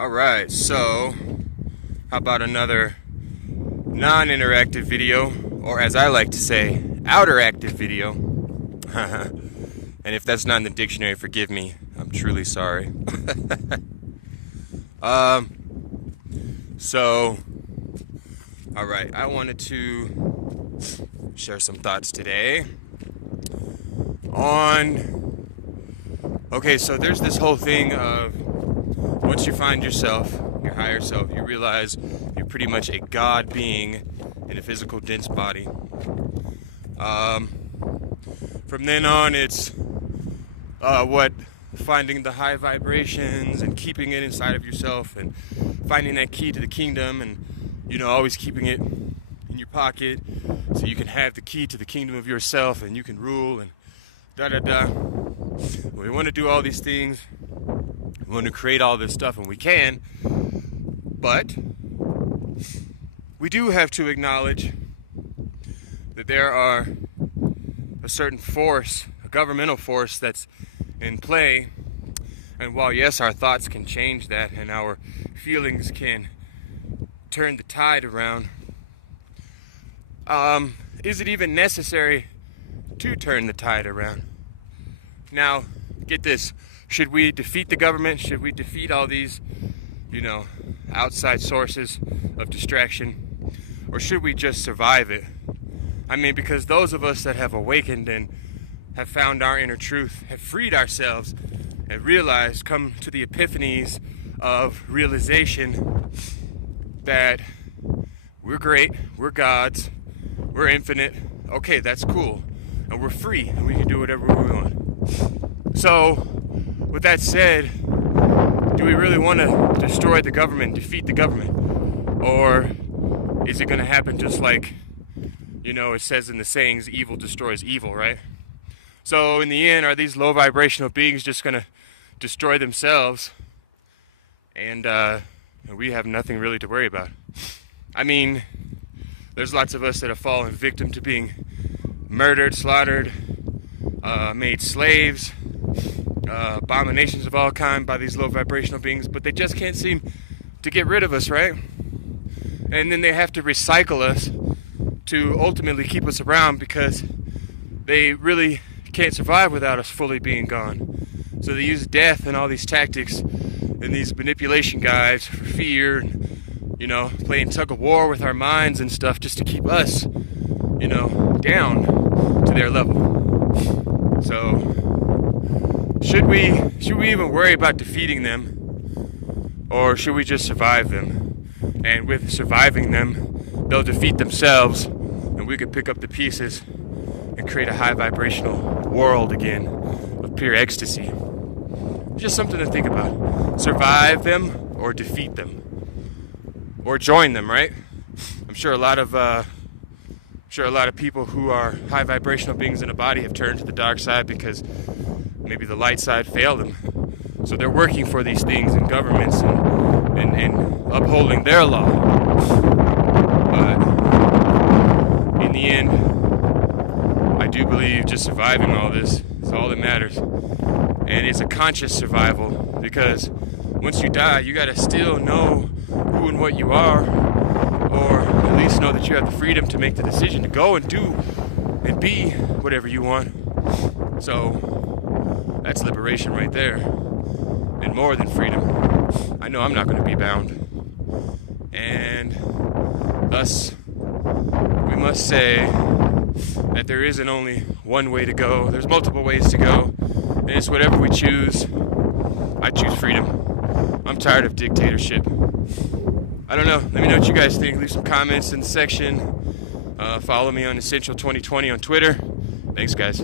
Alright, so how about another non-interactive video, or as I like to say, outer-active video. And if that's not in the dictionary, forgive me. I'm truly sorry. So, alright, I wanted to share some thoughts today on... Okay, so there's this whole thing of once you find yourself, your higher self, you realize you're pretty much a God being in a physical, dense body. From then on, it's finding the high vibrations and keeping it inside of yourself and finding that key to the kingdom and, always keeping it in your pocket so you can have the key to the kingdom of yourself and you can rule and da-da-da. We want to do all these things. We want to create all this stuff, and we can, but we do have to acknowledge that there are a certain force, a governmental force that's in play, and while yes, our thoughts can change that and our feelings can turn the tide around, is it even necessary to turn the tide around? Now, get this. Should we defeat the government? Should we defeat all these, outside sources of distraction? Or should we just survive it? I mean, because those of us that have awakened and have found our inner truth, have freed ourselves, and realized, come to the epiphanies of realization that we're great, we're gods, we're infinite. Okay, that's cool. And we're free, and we can do whatever we want. So, with that said, do we really want to destroy the government, defeat the government? Or is it going to happen just like, it says in the sayings, evil destroys evil, right? So in the end, are these low vibrational beings just going to destroy themselves and we have nothing really to worry about? I mean, there's lots of us that have fallen victim to being murdered, slaughtered, made slaves, abominations of all kind by these low vibrational beings, but they just can't seem to get rid of us, right? And then they have to recycle us to ultimately keep us around because they really can't survive without us fully being gone. So they use death and all these tactics and these manipulation guides for fear and, playing tug of war with our minds and stuff just to keep us, down to their level. So should we even worry about defeating them, or should we just survive them? And with surviving them, they'll defeat themselves, and we could pick up the pieces and create a high vibrational world again of pure ecstasy. Just something to think about. Survive them or defeat them, or join them, right? I'm sure a lot of people who are high vibrational beings in a body have turned to the dark side because maybe the light side failed them. So they're working for these things in governments and upholding their law. But in the end, I do believe just surviving all this is all that matters. And it's a conscious survival, because once you die, you gotta still know who and what you are, or at least know that you have the freedom to make the decision to go and do and be whatever you want. So that's liberation right there, and more than freedom. I know I'm not going to be bound, and thus we must say that there isn't only one way to go. There's multiple ways to go, and it's whatever we choose. I choose freedom. I'm tired of dictatorship. I don't know. Let me know what you guys think. Leave some comments in the section. Follow me on Essential 2020 on Twitter. Thanks, guys.